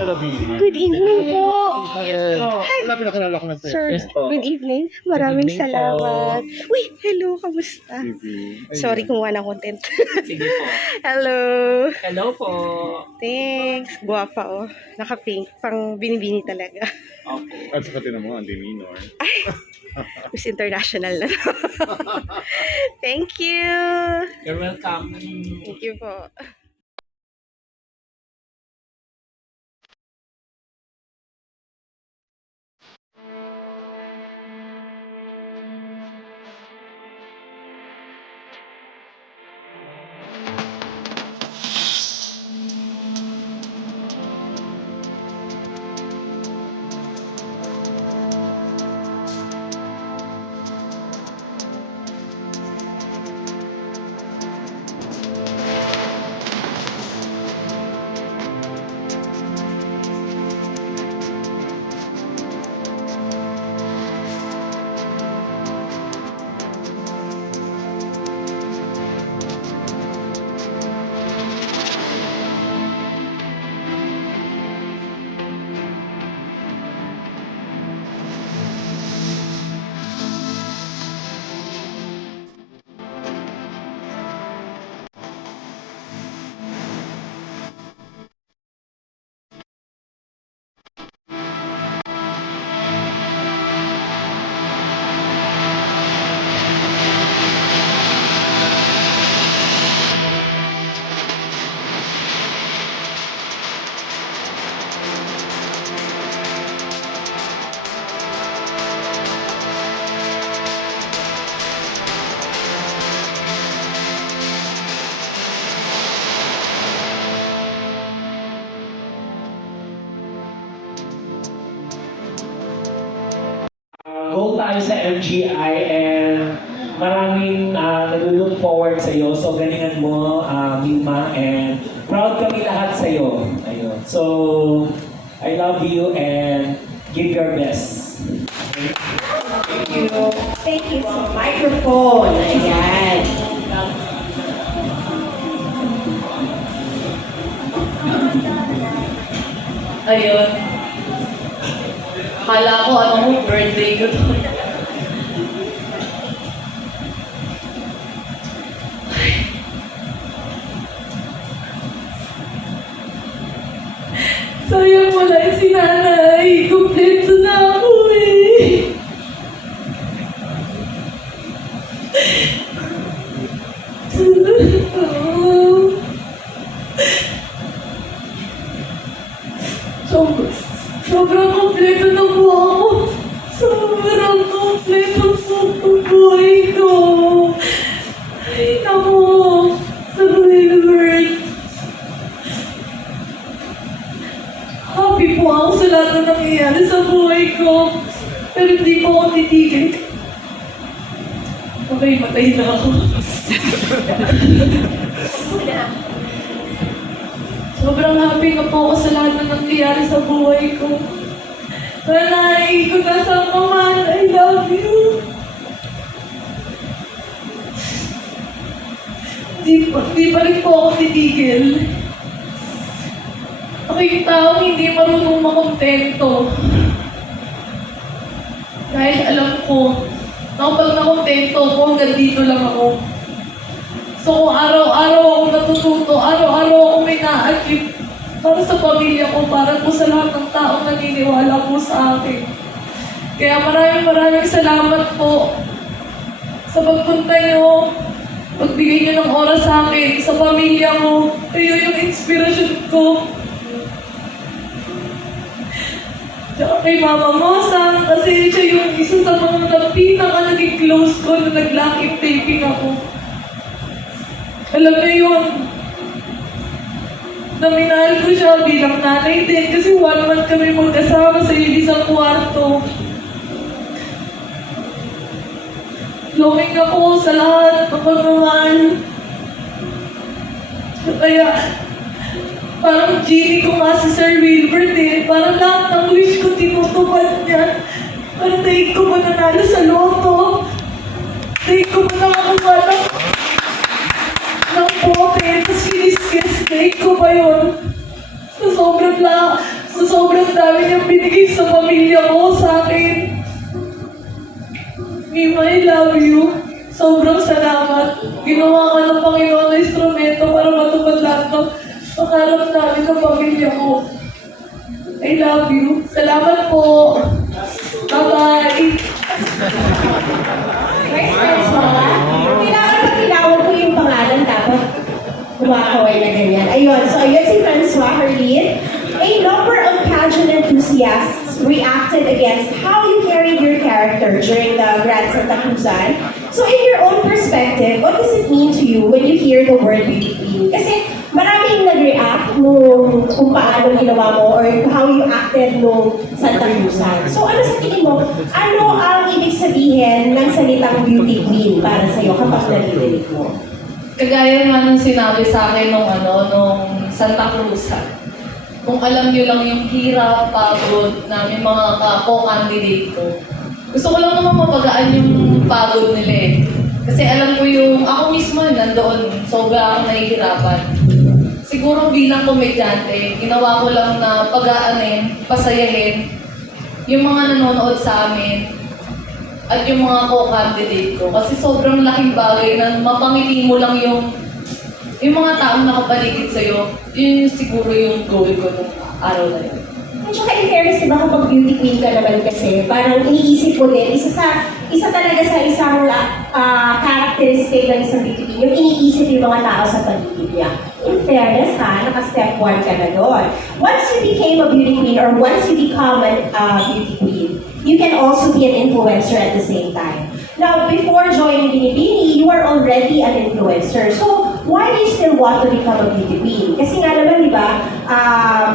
Good evening po. Wala pinakilala ko na sa'yo. Sir, Yes po. good evening. Maraming Good evening salamat. Uy, hello, kamusta? Sorry kung wala content. Sige po. Hello. Hello po. Thanks. Guwapa oh. Naka-pink. Pang binibini talaga. Okay. At saka tinan mo, ang demeanor. Miss International na. Thank you. You're welcome. Thank you po. Go tayo sa MGI and maraming nag-look forward sa iyo. So, galingan mo, Mima, and proud kami lahat sa iyo. Ayun. So, I love you and give your best. Thank you. Thank you sa microphone. Ayan. Ayun. Akala ko birthday ko to. Sayang wala si nanay. Kompleto na ako eh. Sobrang kompleto na po ako. Sobrang kompleto po ang buhay ko. Ay, naku. Sa Wilbert. Happy po ako sa lahat na nangyayari sa buhay ko. Pero hindi po ako titigil. Okay, matay na ako. Sobrang happy na po ako sa lahat na nangyayari sa buhay ko. Nanay, kung nasaan ka man, I love you. Di pa rin po ako titigil. Ako yung taong hindi marunong makontento. Dahil alam ko, na kapag nakontento ako, hanggang dito lang ako. So kung araw-araw ako natututo, araw-araw ako may na-achieve para sa pamilya ko, para po sa lahat ng taong naniniwala po sa akin. Kaya maraming salamat po sa pagpunta niyo, pagbigay niyo ng oras sa akin, sa pamilya ko. Kayo yung inspirasyon ko. Tsaka kay Mama Mosang, kasi siya yung isa sa mga pinaka naging close ko na nag-lock-in taping ako. Alam niyo yun, naminahal ko siya bilang nanay din kasi 1 month kami magkasama sa isang kwarto. Longing ako sa lahat ng pagmamahal. Kaya, parang genie ko nga si Sir Wilbert eh. Parang lahat ng wish ko tinutupad niya. Parang daig ko ba nanalo sa loto? Daig ko ba nakakuha ng bote? Tapos finish daig ko ba yun? So, sobrang Sa sobrang dami niyang binigay sa pamilya ko, sa akin. Mima, I love you. Sobrang salamat. Ginawa ka ng Panginoon na instrumento para matupad lahat ng pangarap namin ng pamilya ko. I love you. Salamat po. Bye-bye. Vice Principal, kailangan pag tinawag ko yung pangalan, dapat kumakaway na ganyan. Ayun, so ayun si Francois Herlin. A number of pageant enthusiasts reacted against how you carried your character during the Grand Santa Cruzan. So in your own perspective, what does it mean to you when you hear the word beauty queen? Kasi maraming nag-react nung kung paano ginawa mo or how you acted nung Santa Cruzan. So ano sa tingin mo, ano ang ibig sabihin ng salitang beauty queen para sa'yo kapag naririnig mo? Kagaya nga nung sinabi sa akin nung Santa Cruzan. Kung alam niyo lang yung hirap, pagod namin mga co-candidate ko. Gusto ko lang naman mapagaan yung pagod nila eh. Kasi alam ko yung, ako mismo nandoon, sobra akong nahihirapan. Siguro bilang komedyante, ginawa ko lang na pagaanin, pasayahin, yung mga nanonood sa amin, at yung mga co-candidate ko. Kasi sobrang laking bagay na mapangiti mo lang yung mga taong nakapaligid sa'yo, yun siguro yung goal ko nung araw na yun. At saka in fairness, diba kapag beauty queen ka naman kasi, parang iniisip mo din, isa talaga sa isang characteristic ng isang beauty queen, yung iniisip yung mga tao sa paligid niya. In fairness ha, naka-step 1 ka na doon. Once you became a beauty queen or once you become a beauty queen, you can also be an influencer at the same time. Now, before joining Binibini, you are already an influencer. So, why do you still want to become a beauty queen? Kasi nga naman, di ba,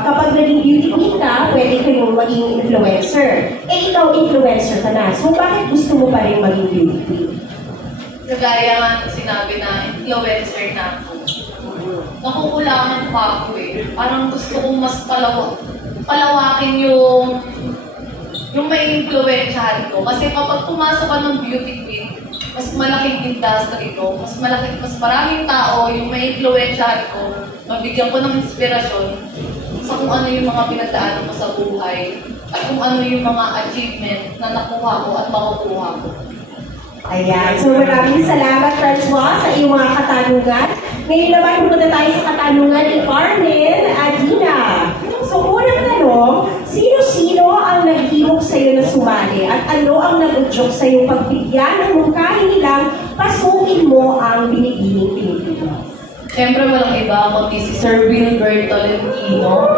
kapag naging beauty queen ka, pwede kayong maging influencer. Eh, ikaw influencer ka na. So, bakit gusto mo pa rin maging beauty queen? Kagaya nga nung sinabi na influencer na ako. Nakukulangan pa ako eh. Parang gusto kong mas palawakin yung may influensyahan ko. Kasi kapag pumasok ka ng beauty queen, mas malaking industry ko, mas maraming tao yung may influensyahan ko, mabigyan ko ng inspirasyon sa kung ano yung mga pinagdaanan ko sa buhay at kung ano yung mga achievement na nakuha ko at makukuha ko. Ayan. So maraming salamat, Francois, sa iyong mga katanungan. Ngayon naman, pumunta tayo sa katanungan ni Arlen Adina. So unang tanong, sino-sino ang naghihimok sa'yo na sumali at ano ang nag-udyok sa'yo pagbigyan ng mungkahi nilang pasukin mo ang Binibining Pilipinas? Siyempre walang iba kundi si Sir Wilbert Tolentino,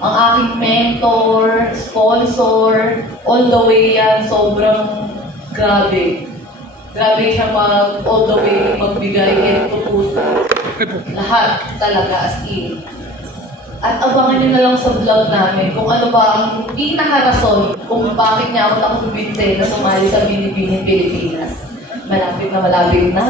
ang aking mentor, sponsor, all the way yan, sobrang grabe. Grabe siya all the way magbigay and to put lahat talaga as in. At abangan niyo na lang sa vlog namin kung ano ba ang pinaka-rason kung bakit niya ako nakumbinte na sumali sa Binibining Pilipinas. Malapit na.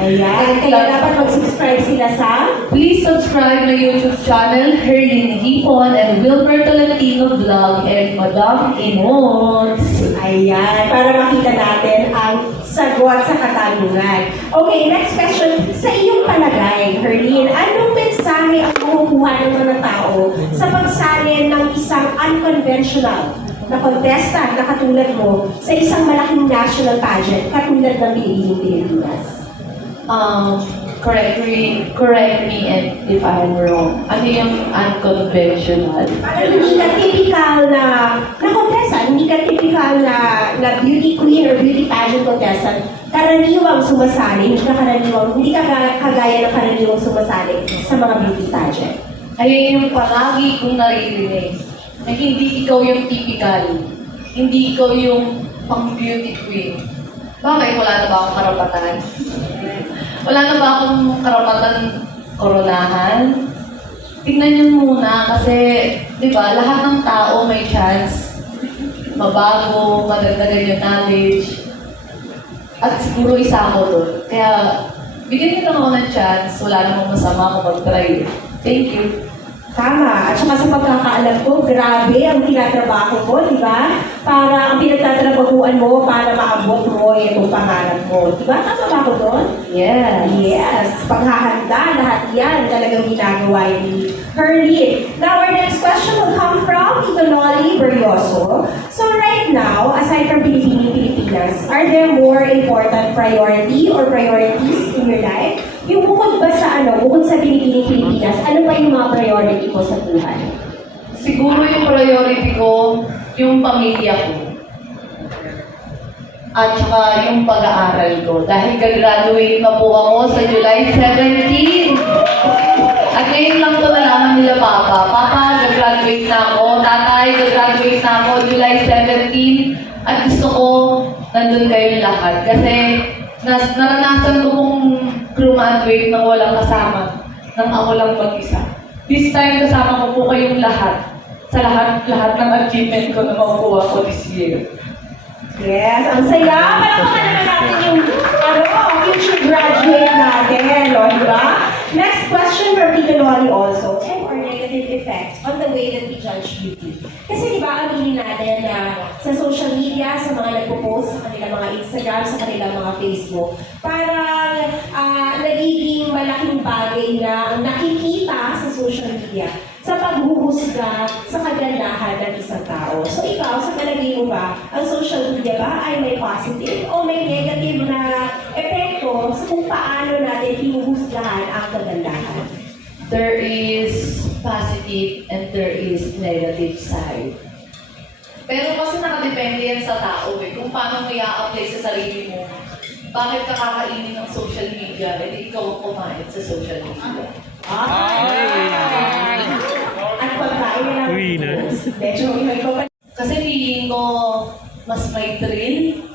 Ayan. Kaya dapat mag-subscribe sila sa Please subscribe my YouTube channel, Herlin Hipon and Wilbert Tolentino Vlog and Madam Inots. Ayan, para makita natin ang sagot sa katanungan. Okay, next question. Sa iyong palagay, Herlin, anong mensahe ang makukuha ng mga tao sa pagsali ng isang unconventional na contestant na katulad mo sa isang malaking national pageant katulad ng Binibining Pilipinas? Correct me and if I'm wrong. Ano yung unconventional? Parang hindi ka typical na contestant, hindi ka typical na beauty queen or beauty pageant contestant. Karaniwang sumasali, hindi ka kagaya ng karaniwang sumasali sa mga beauty pageant. Ayun yung palagi kong naririnig. Na hindi ikaw yung typical. Hindi ikaw yung pang beauty queen. Bakit? Wala na ba akong karapatan? Wala na ba akong karapatan koronahan? Tignan niyo muna kasi, di ba, lahat ng tao may chance. Mabago, madagdagan yung knowledge. At siguro isa ako doon. Kaya, bigyan niyo lang ako ng chance. Wala namang masama kung mag-try. Thank you. Tama. At saka sa pagkakaalam ko, grabe ang tinatrabaho ko, di ba? Para ang pinagtatrabahuan mo para maabot mo itong pangarap mo. Di ba? Tama ba ako doon? Yes. Yes. Paghahanda, lahat yan talagang ginagawa ni Herlene. Now, our next question will come from Tito Nolly Berioso. So right now, aside from Pilipinas, are there more important priority or priorities in your life? Yung bukod ba sa bukod sa Pilipinas, ano ba yung mga priority mo sa buhay? Siguro yung priority ko, yung pamilya ko. At saka yung pag-aaral ko. Dahil gagraduate na po ako sa July 17. At ngayon lang ko nalaman nila Papa. Papa, gagraduate na ako. Tatay, gagraduate na ako July 17. At gusto ko, nandun kayong lahat. Kasi naranasan ko pong graduate nang walang kasama. Nang ako lang mag-isa. This time, kasama ko po kayong lahat. Sa lahat ng achievement ko na makukuha ko this year. Yes, ang saya. Palakpakan naman natin yung future graduate natin, no, di ba? Next question from Tito Nolly also. Or negative effects on the way that we judge beauty. Kasi di ba, aminin natin na sa social media, sa mga nagpo-post, sa kanilang mga Instagram, sa kanilang mga Facebook, parang nagiging malaking bagay na nakikita sa social media sa paghuhusga sa kagandahan ng isang tao. So ikaw, sa palagay mo ba, ang social media ba ay may positive o may negative na epekto sa kung paano natin hinuhusgahan ang kagandahan? There is positive and there is negative side. Pero kasi nakadepende yan sa tao kung paano mo i-apply sa sarili mo. Bakit ka kakainin ng social media, edi ikaw ang kumain sa social media. At pagkain na lang. Medyo ikaw pa. Kasi feeling ko, mas may thrill,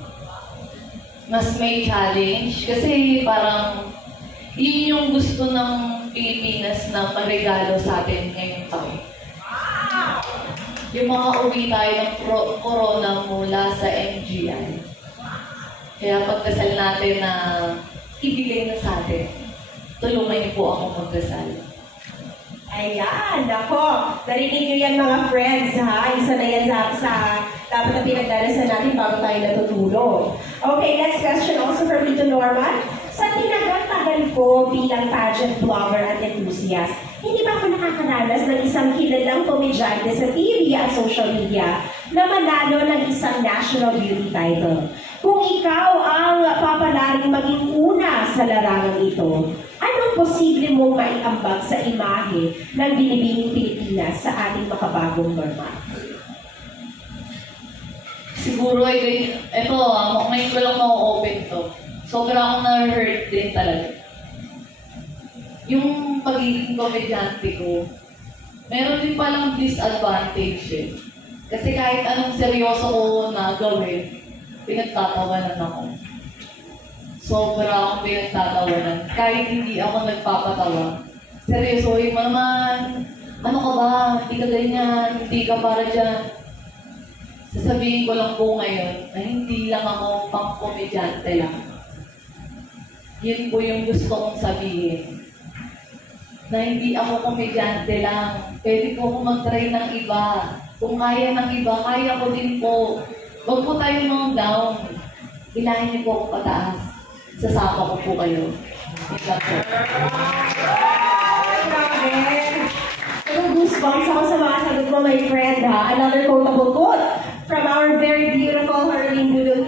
mas may challenge. Kasi parang, yun yung gusto ng Pilipinas na maregalo sa atin ngayong taon. Yung mga uwi tayo ng corona mula sa MGI. Kaya pagdasal natin na ibigay na sa atin, tulungan niyo po ako magdasal. Ayan, nako. Narinig nyo yan mga friends, ha? Isa na yan sa dapat na pinagdarasan natin bago tayo natutulog. Okay, next question also from Tito Norman. Sa tinagal-tagal ko bilang pageant vlogger at enthusiast, hindi ba ako nakakaranas ng isang kilalang komedyante sa TV at social media na manalo ng isang national beauty title? Kung ikaw ang papalaring maging una sa larangan ito, anong posible mong maiambag sa imahe ng binibining Pilipinas sa ating makabagong normal? Siguro, ngayon ko lang ma-open to. Sobra akong na-hurt din talaga. Yung pagiging komedyante ko, meron din palang disadvantage eh. Kasi kahit anong seryoso ko na gawin, pinagtatawanan ako. Sobra akong pinagtatawanan. Kahit hindi ako nagpapatawa. Seryosohin mo naman. Ano ka ba? Hindi ka ganyan. Hindi ka para dyan. Sasabihin ko lang po ngayon na hindi lang ako pang-komedyante lang. Yun po yung gusto kong sabihin. Na hindi ako komedyante lang. Pwede po ako mag-try ng iba. Kung kaya ng iba, kaya ko din po. Huwag po tayo mga down. Ilahin niyo po ako pataas. Sasama ko po kayo. Ito po. Goosebumps ako sa mga sagot mo, my friend, ha? Another quotable quote from our very beautiful Herlene Budol.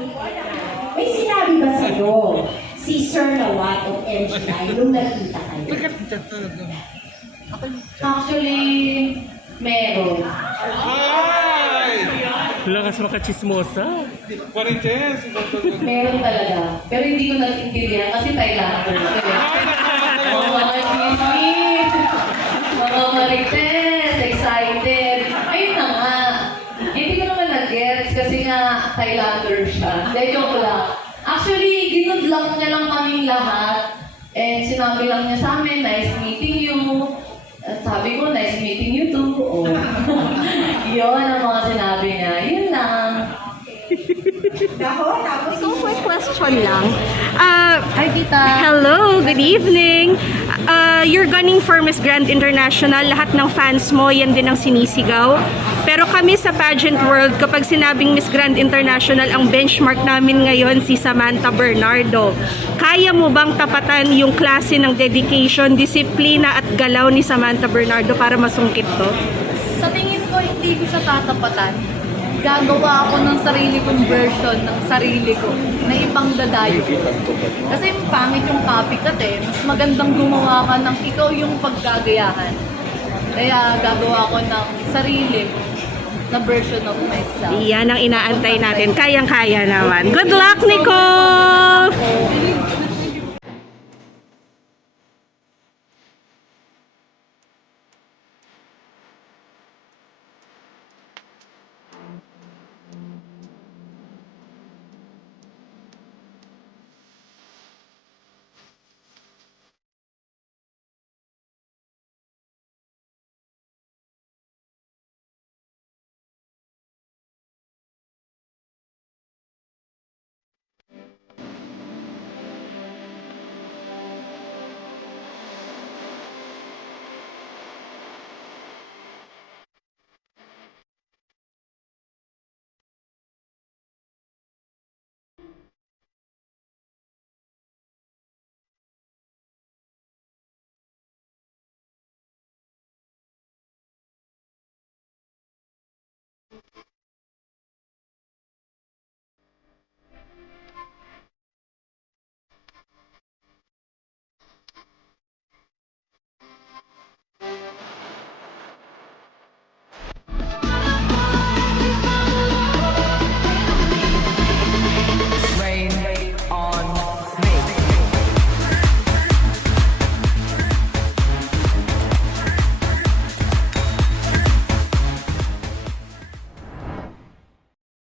May sinabi ba sa'yo si Sir Nawat of MGI nung nakita kayo? Actually, meron. Lakas makachismosa. Meron talaga. Pero hindi ko nag-intindihan kasi Thailander. Mga chismis, mga marites, excited. Ayun na nga. Hindi ko naman nag-gets kasi nga Thailander siya. Hindi, joke lang. Actually, ginudlang niya lang kaming lahat. And sinabi lang niya sa amin, nice meeting you. At sabi ko, nice meeting you too. Oh. Yun ang mga sinabi niya. Yun lang. Nako, tapos So, quick question lang. Hi, tita. Hello, good evening. you're gunning for Miss Grand International, lahat ng fans mo, yan din ang sinisigaw. Pero kami sa pageant world, kapag sinabing Miss Grand International, ang benchmark namin ngayon si Samantha Bernardo. Kaya mo bang tapatan yung klase ng dedication, disiplina at galaw ni Samantha Bernardo para masungkit to? Sa tingin ko, hindi ko siya tatapatan. Gagawa ako ng sarili kong version ng sarili ko na ipangdadayo ko. Kasi pangit yung copycat eh. Mas magandang gumawa ka ng ikaw yung paggagayahan. Kaya gagawa ko ng sarili na version of myself. Yan ang inaantay natin. Kayang-kaya naman. Good luck, Nicole!